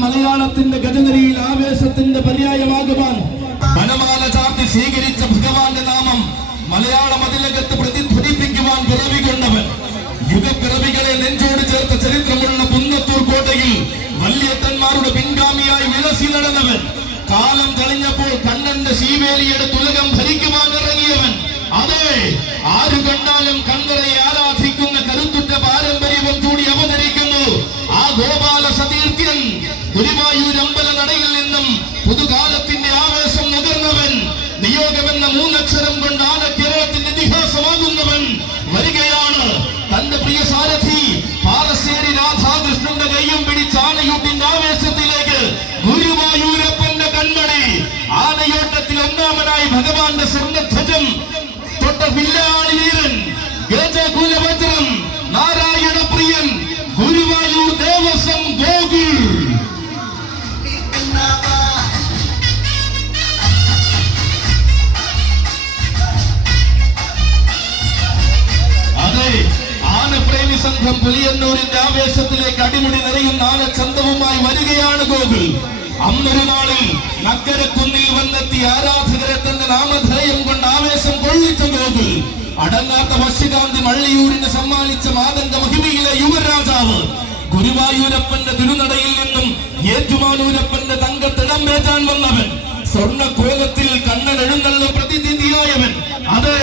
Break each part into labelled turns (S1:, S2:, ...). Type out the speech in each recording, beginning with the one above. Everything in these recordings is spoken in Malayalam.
S1: മലയാളത്തിന്റെ ഗജനരിയിൽ ആവേശത്തിന്റെ പര്യായമാകുവാൻ മനമാല ചാർത്തി സ്വീകരിച്ച ഭഗവാന്റെ നാമം മലയാള മതിലകത്ത് പ്രതിധ്വനിപ്പിക്കുവാൻ പിറവി കൊണ്ടവൻ. യുഗപ്പിറവികളെ നെഞ്ചോട് ചേർത്ത ചരിത്രമുള്ള പുന്നത്തൂർ കോട്ടയിൽ വല്യത്തന്മാരുടെ പിൻഗാമിയായി വിലസി നടന്നവൻ കാലം തെളിഞ്ഞപ്പോൾ കണ്ണന്റെ ശീവേലിയുടെ തുലകം ഭരി ஆறு கண்டாலும் கண்களை யார் ഗജകുലവജ്രം നാരായണ പ്രിയൻ ഗുരുവായൂർ ദേവസ്വം ഗോകുൽ അതെ ആനപ്രേമി സംഘം പുലിയന്നൂരിന്റെ ആവേശത്തിലേക്ക് അടിമുടി നിറയുന്ന ആനച്ചന്തവുമായി വരികയാണ് ഗോകുൽ. അന്നൊരു നാളിൽ നക്കരക്കുന്നിൽ വന്നെത്തി ആരാധകരെ തന്റെ നാമധേയം കൊണ്ട് ആവേശം കൊള്ളിച്ച ഗോകുൽ അടങ്ങാത്ത വശ്യകാന്തി മള്ളിയൂരിനെ സമ്മാനിച്ച മാതന്റെ മഹിമയിലെ യുവരാജാവ് ഗുരുവായൂരപ്പന്റെ തിരുനടയിൽ നിന്നും ഏറ്റുമാനൂരപ്പന്റെ തങ്കത്തിടം വേറ്റാൻ വന്നവൻ. സ്വർണ കോലത്തിൽ കണ്ണൻ എഴുന്നള്ള പ്രതിനിധിയായവൻ. അതെ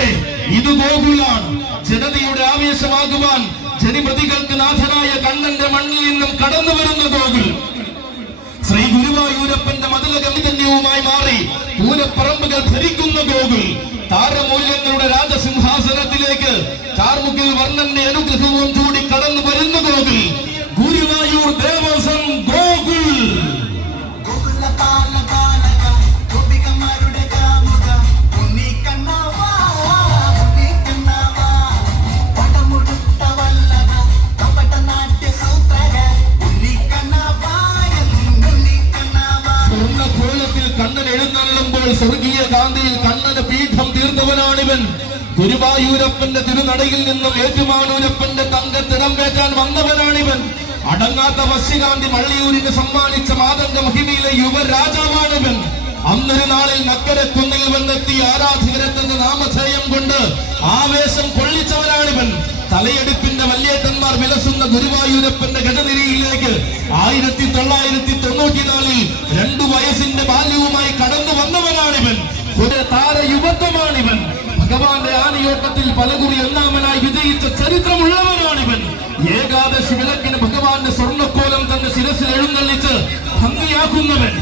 S1: ഇത് ഗോകുലാണ്. ജനതയുടെ ആവേശമാകുവാൻ ജനിപ്രതികൾക്ക് നാഥനായ കണ്ണന്റെ മണ്ണിൽ നിന്നും കടന്നു വരുന്ന ഗോകുൽ. ശ്രീ ഗുരുവായൂരപ്പന്റെ മതിലകമിതന്യവുമായി മാറി പൂരപ്പറമ്പുകൾ ധരിക്കുന്ന ഗോകുൽ. വർണന്റെ അനുഗ്രഹവും കൂടി കടന്നു വരുന്ന ഗോകുൽ ഗുരുവായൂർ ദേവസ്വം ഗോകുൽ. കണ്ണൻ എഴുന്നള്ളുമ്പോൾ സ്വർഗീയ കാന്തിയിൽ കണ്ണന് പീഠം തീർന്നവനാണിവൻ. ഗുരുവായൂരപ്പന്റെ തിരുനടയിൽ നിന്നും ഏറ്റുമാനൂരപ്പന്റെ തങ്കത്തിടം പേറ്റാൻ വന്നവനാണിവൻ. അടങ്ങാത്ത വശ്യകാന്തി മള്ളിയൂരിന് സമ്മാനിച്ച മാതന്റെ മഹിമയിലെ യുവരാജാവാണിവൻ. അന്നൊരു നാളിൽ നക്കരക്കുന്നിൽ വന്നെത്തി ആരാധകരെ തന്റെ നാമധേയം കൊണ്ട് ആവേശം കൊള്ളിച്ചവനാണിവൻ. തലയെടുപ്പിന്റെ വല്യേട്ടന്മാർ വിലസുന്ന ഗുരുവായൂരപ്പന്റെ ഗജനിരയിലേക്ക് ആയിരത്തി തൊള്ളായിരത്തി തൊണ്ണൂറ്റിനാലിൽ രണ്ടു വയസ്സിന്റെ ബാല്യവുമായി കടന്നു വന്നവനാണിവൻ. ഒരു താര യുവത്വമാണിവൻ ഭഗവാന്റെ ആനയോട്ടത്തിൽ പലകുറി ഒന്നാമനായി വിജയിച്ച ചരിത്രമുള്ളവനാണിവൻ. ഏകാദശി വിളക്കിന് ഭഗവാന്റെ സ്വർണക്കോലം തന്റെ ശിരസിൽ എഴുന്നള്ളിച്ച് ഭംഗിയാക്കുന്നവൻ.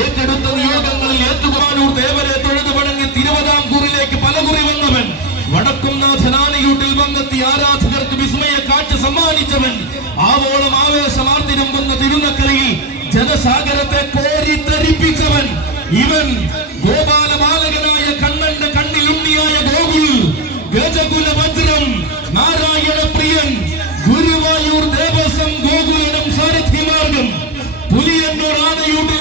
S1: ഏറ്റെടുത്ത നിയോഗങ്ങളിൽ ഏറ്റുകുറാനൂർ ദേവരെ തൊഴുതു വണങ്ങി തിരുവിതാംകൂറിലേക്ക് പലകുറി വന്നവൻ. വടക്കുംനാഥനാനയൂട്ടിൽ വന്നെത്തി ആരാധകർക്ക് വിസ്മയ കാറ്റ് സമ്മാനിച്ചവൻ. ആവോളം ആവേശമാർത്തിരുമ്പുന്ന തിരുനക്കരയിൽ ജനസാഗരത്തെ കോരിത്തരിപ്പിച്ചവൻ ഇവൻ ഗോപാല ignorar the youth